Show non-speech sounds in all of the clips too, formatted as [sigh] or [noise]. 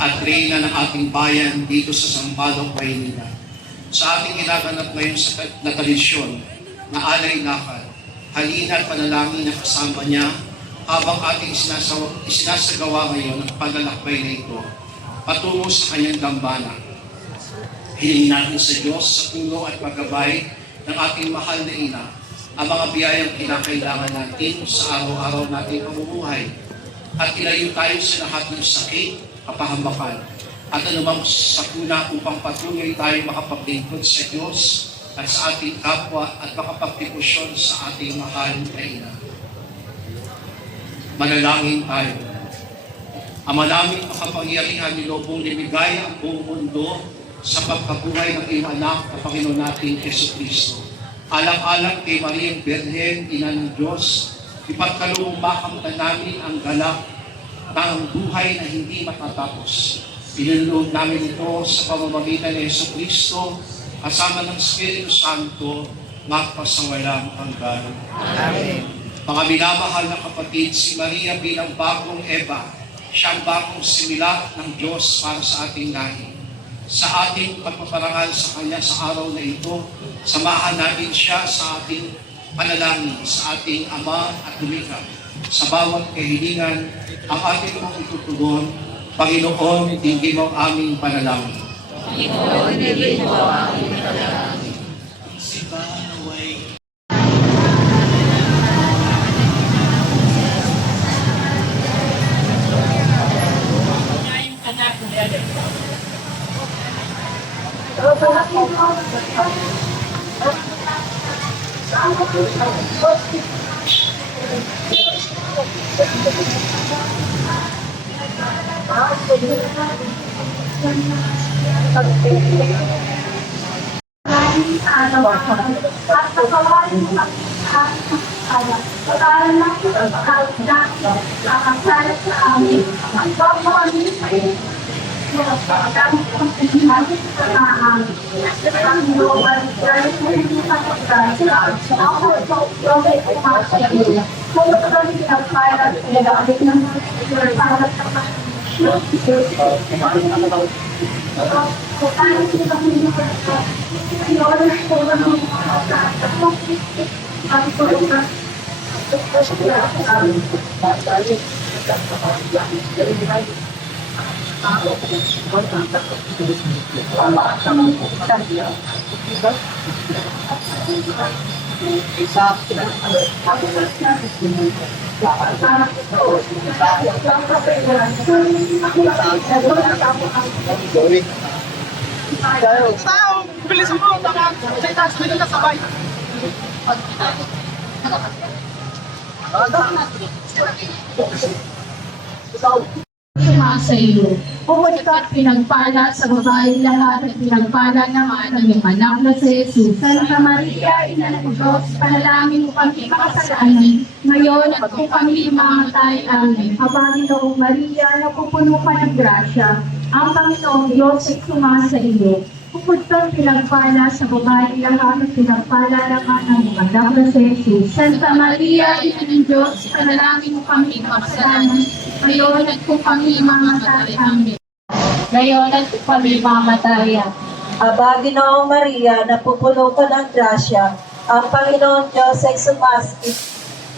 at reyna ng ating bayan dito sa Sampaloc, Maynila. Sa ating ginaganap ngayon sa na tradisyon na alay nakal, halina at panalangin na kasama niya habang ating sinasawa, sinasagawa ngayon ang paglalakbay na ito patungo sa kanyang dambana. Hilingin natin sa Diyos sa tulong at paggabay ng ating mahal na ina ang mga biyayang kinakailangan natin sa araw-araw nating pamumuhay at ilayo tayo sa lahat ng sakit, kapahambakan at anumang sakuna upang patuloy tayo makapaglingkod sa Diyos at sa ating kapwa at makapagdebosyon sa ating mahal na ina. Manalangin tayo. Ama namin makapangyarihan ni Lobong limigay ang buong mundo sa pagkabuhay ng iyong anak na Panginoon natin Yeso Kristo. Alang-alang kay Mariang Berhen, Ina ng Diyos, ipagkaloob makamtan namin ang galak ng buhay na hindi matatapos. Pinulog namin ito sa pamamagitan ni Yeso Kristo, kasama ng Espiritu Santo, magpasawalang hanggan. Mga minamahal na kapatid, si Maria bilang bagong Eva, siyang bagong similat ng Diyos para sa ating lahi. Sa ating pagpaparangal sa Kanya sa araw na ito, samahan natin siya sa ating panalangin, sa ating Ama at Lumika. Sa bawat kahilingan, ang ating mong itutugon, Panginoon, hindi mo ang aming panalangin. Pag-aaral ng pagkakasya ang salat sa amin ang pagkawain sa iyo. Pagkawain sa amin ang global dahil sa hindi pagkakasya ang pagkawain sa iyo. Kung magkakaroon ng pilot, pinagamit ng para sa Sao bilis mo, sa itaas mo na sabay. sa iyo. Bukod ka pinagpala sa babae lahat at pinagpala naman ang iyong anak na si Jesus. Santa Maria, Ina ng Diyos, panalangin mo kami makasalanan. Ngayon at kung kami mamatay, Amen. Habangin noong Maria, napupuno ka ng grasya. Ang Panginoong Diyos ay sumasa iyo. Kang pinagpala sa babae lahat at pinagpala naman ang iyong anak na si Jesus. Santa Maria, Ina ng Diyos, panalangin mo kami makasalanan. Ngayon at kung kami mamatay, Amen. Ngayon at kami mamatayan. Aba, Ginoong Maria, napupuno ka ng grasya, ang Panginoon Diyos ay sumasti.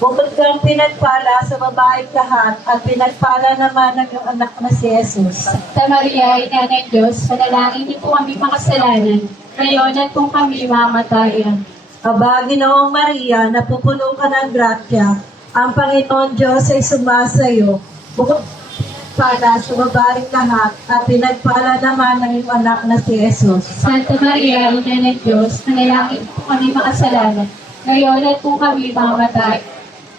Bukod kang pinagpala sa babaeng lahat at pinagpala naman ng iyong anak na si Jesus. Santa Maria, Ina ng Diyos, panalangin niyo po kami makasalanan. Ngayon at kung kami mamatayan. Aba, Ginoong Maria, napupuno ka ng grasya, ang Panginoon Diyos ay sumasayo. Bukod pala sa babaeng lahat at pinagpala naman ng iyong anak na si Jesus. Santa Maria, Ina ng Diyos, panalangin po kami makasalanan. Ngayon at kung kami mamatay.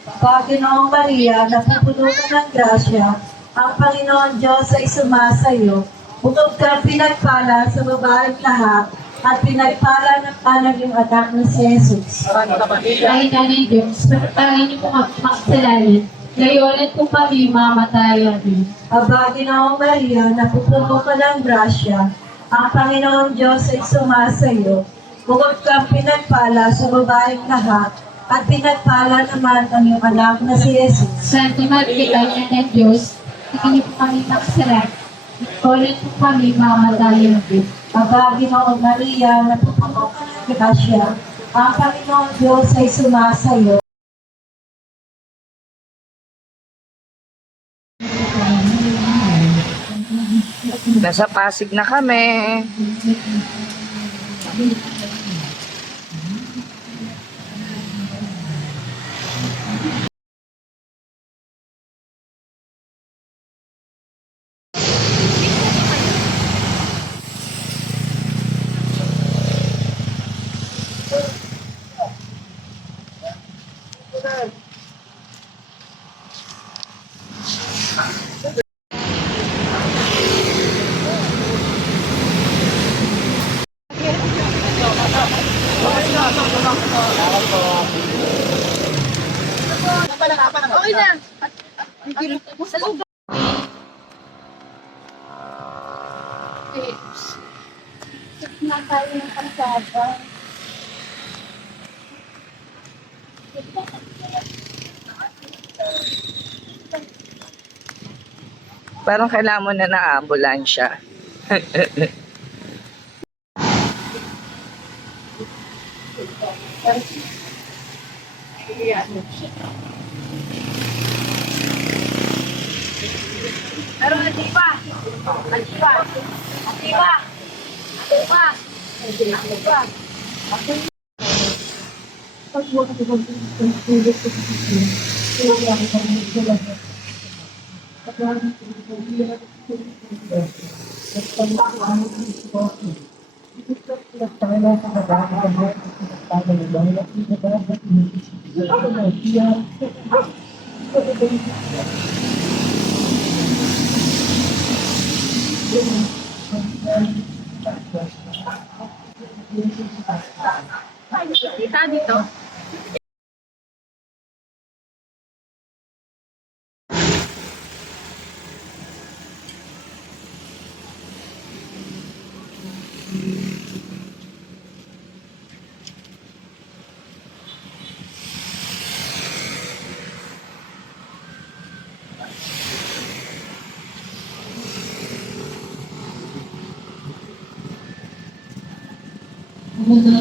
Panginoong Maria, napupuno ka ng grasya, ang Panginoon Diyos ay sumasayo. Bukod ka pinagpala sa babaeng lahat, at pinagpala ng anak yung anak na si Jesus. Ay, ng Diyos, panalangin niyo po kami makasalanan. Ngayon at kung kami mamatay. Amen. Aba, Ginoong Maria, napupuno ka ng grasya, ang Panginoon Diyos ay sumasayo. Bukod ka pinagpala sa babaeng lahat, at pinagpala naman ang iyong anak na si Jesus. Santa Maria, Ina ng Diyos, hindi po kami makasalanan. Ngunit po kami mamatayan din. Aba, Ginoong Maria, napupuno ka ng grasya. Ang Panginoon Diyos ay sumasayo. Nasa Pasig na kami. Na tayo ng. Parang kailangan mo na ng ambulansya. [laughs] Pero hindi pa. Hindi pa. Hindi pa. Hindi pa. Hindi pa. Kita dito.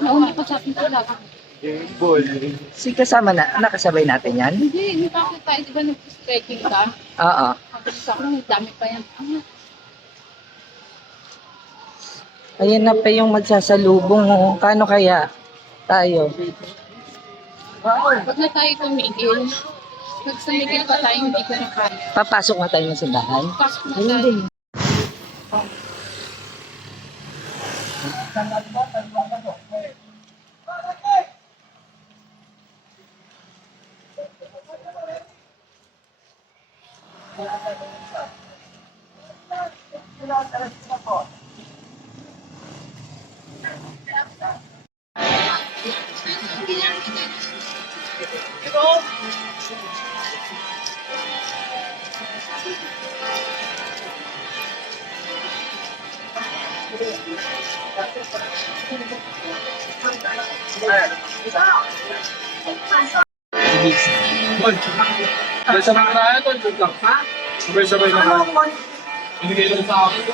Nauna ko sa akin talaga. Si kasama na, nakasabay natin yan? Hindi, hindi pa ako tayo. Di ba nag-stretching ka? Oo. Mabilis ako, dami pa yan. Ah, Ayan na pa yung magsasalubong. Oh. Kano kaya tayo? Huwag na tayo tumigil. Pag sumigil pa tayo, hindi ko na kaya. Papasok na tayo ng simbahan? Pasok na tayo. Sabay-sabay na tayo, tol. Good luck. Ha? Sabay-sabay na tayo. Binigay lang sa akin.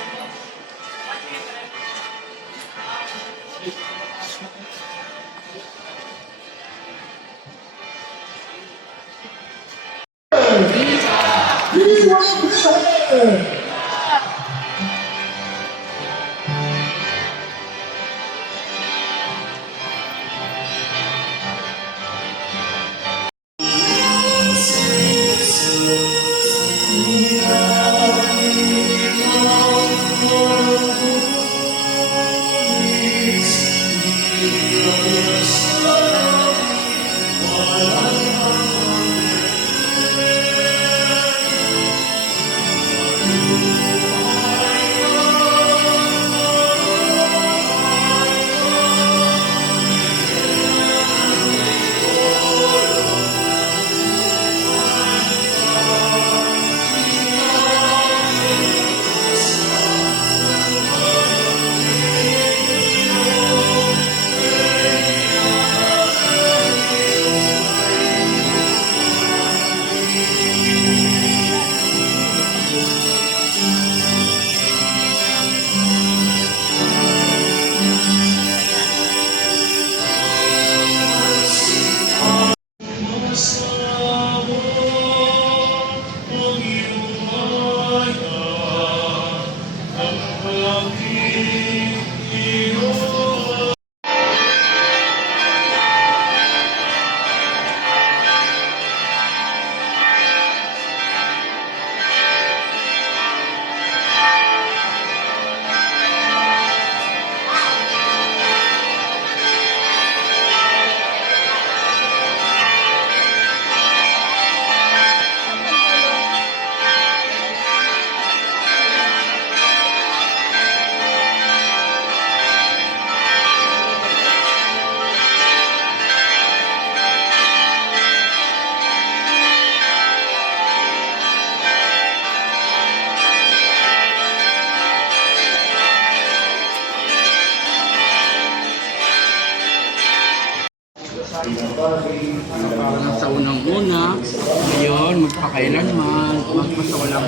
Parang sa unang-una, ngayon, magpakailanman, magpasawalang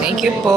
Thank you po.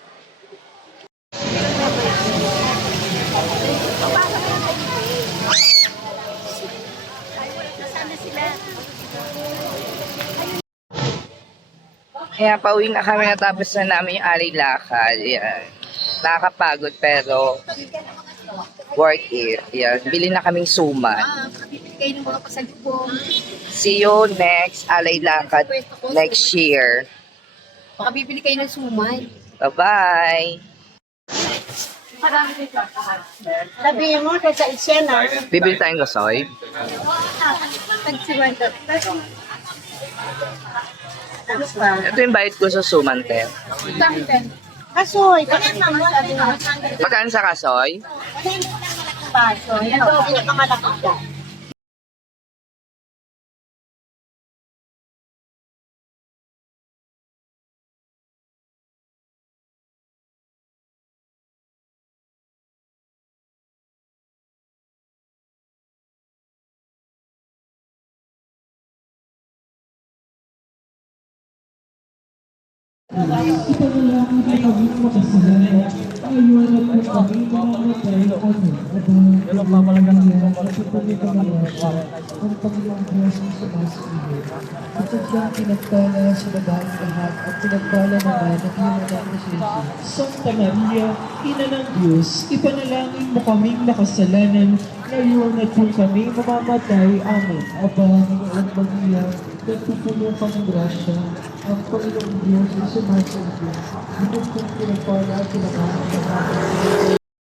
Kaya pauwi na kami natapos na namin yung alay lakad. Yan. Nakakapagod pero worth it. Yan. Bili na kaming suman. Kayo ng mga pasalubong. See you next alay lakad next year. Baka bibili kayo ng sumay. Bye-bye! Sabihin mo, sa isena. Bibili tayong gasoy. Ano pa? Ito yung bayad ko sa sumante. dami din. Kasoy, ganyan naman. Sabi mo. Magkano sa kasoy? Ganyan naman ang baso. Ito, pinakamalaki ka. Pero papalagan ng mga ang Panginoong Diyos ang sumasagot. At sadyang pinagpala sa babae lahat at pinagpala naman ang iyong anak na Jesus. Santa Maria, Ina ng Diyos, ipanalangin mo kaming makasalanan ngayon at kung kami mamamatay. Amen. Aba, Panginoon Maria, nagpupuno ka ng grasya. Ang Panginoong Diyos ay sumasagot. Ito kong pinagpala at pinagpala